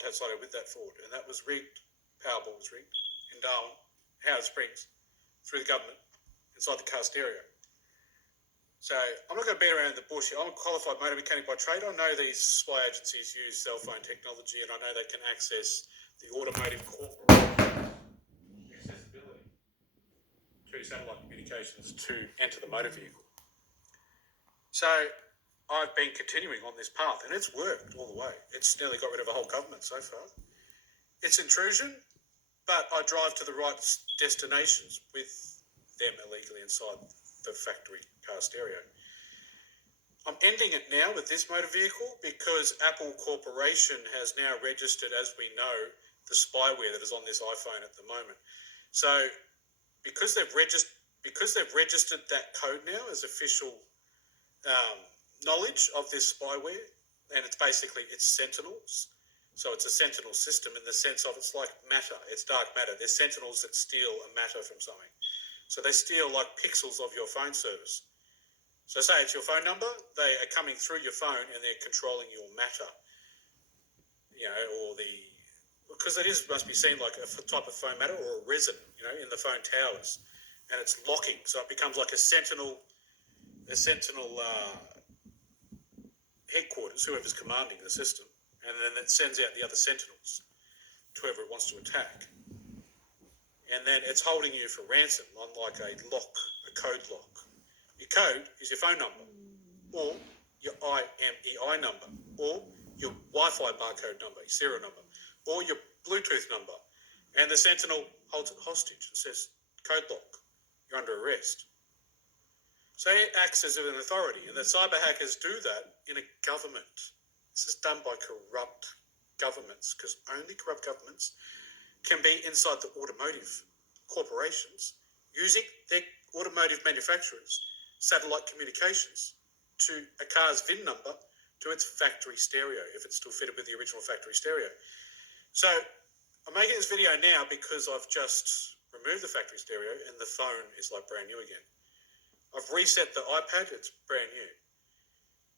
coincided with that Ford, and that was rigged. Powerball was rigged in Darwin, Howard Springs, through the government, inside the car stereo. So I'm not going to beat around the bush. I'm a qualified motor mechanic by trade. I know these spy agencies use cell phone technology, and I know they can access the automotive corporation accessibility to satellite communications to enter the motor vehicle. So I've been continuing on this path, and it's worked all the way. It's nearly got rid of a whole government so far. It's intrusion, but I drive to the right destinations with them illegally inside the factory car stereo. I'm ending it now with this motor vehicle because Apple Corporation has now registered, as we know, the spyware that is on this iPhone at the moment. So because they've registered that code now as official knowledge of this spyware, and it's Sentinels. So it's a Sentinel system in the sense of it's like matter. It's dark matter. There's Sentinels that steal a matter from something. So they steal like pixels of your phone service. So say it's your phone number, they are coming through your phone and they're controlling your matter. Because it must be seen like a type of phone matter or a resin, in the phone towers. And it's locking, so it becomes like a sentinel headquarters, whoever's commanding the system, and then it sends out the other sentinels to whoever it wants to attack. And then it's holding you for ransom on like a code lock. Your code is your phone number, or your IMEI number, or your Wi-Fi barcode number, your serial number, or your Bluetooth number. And the sentinel holds it hostage and says, code lock, you're under arrest. So it acts as an authority, and the cyber hackers do that in a government. This is done by corrupt governments, because only corrupt governments can be inside the automotive corporations using their automotive manufacturers' satellite communications to a car's VIN number to its factory stereo, if it's still fitted with the original factory stereo. So I'm making this video now because I've just removed the factory stereo and the phone is like brand new again. I've reset the iPad, it's brand new.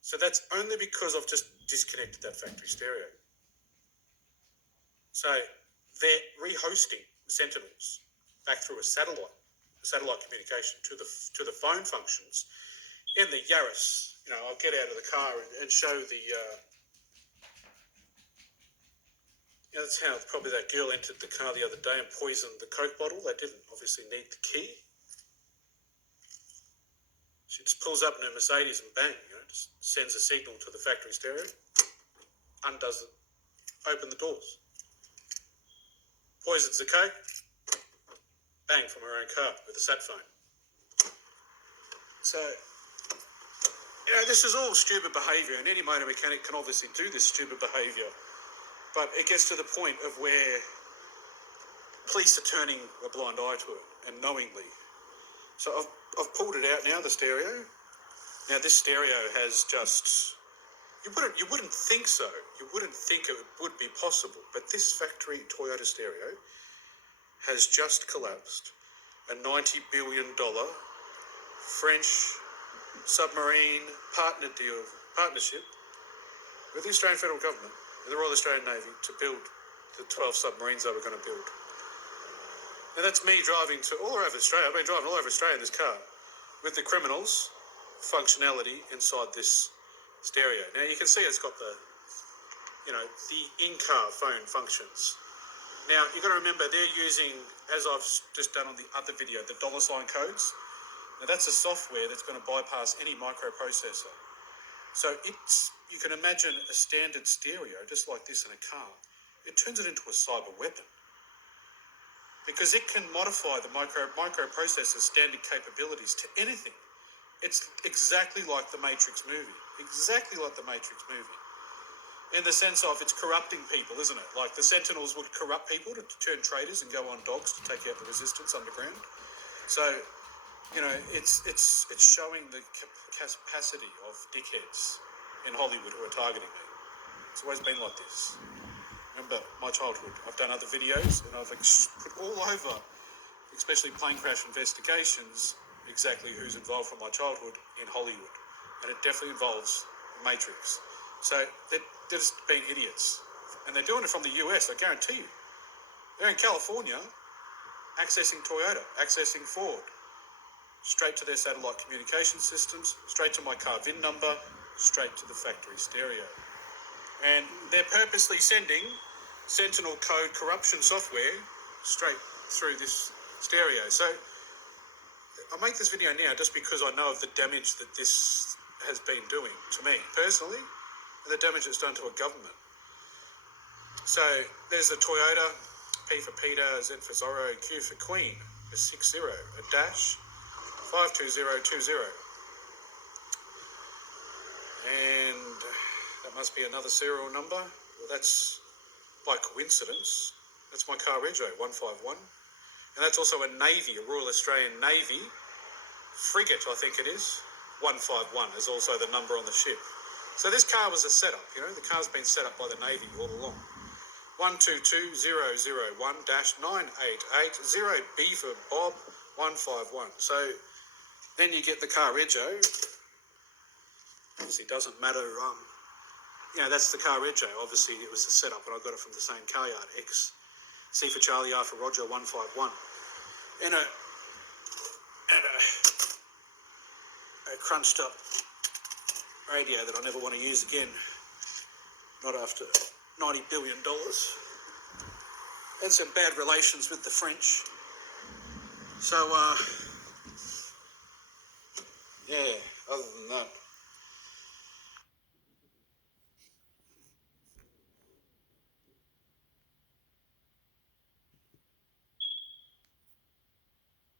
So that's only because I've just disconnected that factory stereo. So they're rehosting Sentinels back through a satellite communication to the phone functions in the Yaris. I'll get out of the car and show the. That's how probably that girl entered the car the other day and poisoned the Coke bottle. They didn't obviously need the key. She just pulls up in her Mercedes and bang, just sends a signal to the factory stereo, undoes it, open the doors. Poisons the Coke, bang, from her own car with a sat phone. So, this is all stupid behaviour, and any motor mechanic can obviously do this stupid behaviour. But it gets to the point of where police are turning a blind eye to it, and knowingly. So I've pulled it out now, the stereo. Now this stereo has just... You wouldn't think so. You wouldn't think it would be possible. But this factory Toyota stereo has just collapsed a $90 billion French submarine partnership with the Australian federal government and the Royal Australian Navy to build the 12 submarines they were going to build. And that's me driving all over Australia. I've been driving all over Australia in this car with the criminals functionality inside this stereo. Now you can see it's got the in-car phone functions. Now you've got to remember they're using, as I've just done on the other video, the $ codes. Now that's a software that's going to bypass any microprocessor. So you can imagine a standard stereo just like this in a car. It turns it into a cyber weapon because it can modify the microprocessor's standard capabilities to anything. It's exactly like the Matrix movie. Exactly like the Matrix movie. In the sense of it's corrupting people, isn't it? Like the Sentinels would corrupt people to turn traitors and go on dogs to take out the resistance underground. So, it's showing the capacity of dickheads in Hollywood who are targeting me. It's always been like this. Remember my childhood. I've done other videos and I've put all over, especially plane crash investigations, exactly who's involved from my childhood in Hollywood. And it definitely involves Matrix. So they're just being idiots And they're doing it from the US, I guarantee you. They're in California, accessing Toyota, accessing Ford, straight to their satellite communication systems, straight to my car VIN number, straight to the factory stereo. And they're purposely sending Sentinel code corruption software straight through this stereo. So I make this video now just because I know of the damage that this has been doing to me personally, and the damage it's done to a government. So there's the Toyota, P for Peter, Z for Zorro, Q for Queen, a 60, a dash, 52020. And that must be another serial number. Well, that's by coincidence. That's my car rego, 151. And that's also a Navy, a Royal Australian Navy frigate, I think it is. 151 is also the number on the ship. So this car was a setup, you know. The car's been set up by the Navy all along. 122001-9880B for Bob 151. So then you get the car rego. Obviously, it doesn't matter. You know, that's the car rego. Obviously, it was the setup, and I got it from the same car yard. X, C for Charlie, R for Roger 151, and a crunched up radio that I never want to use again. Not after $90 billion. And some bad relations with the French. So, yeah, other than that,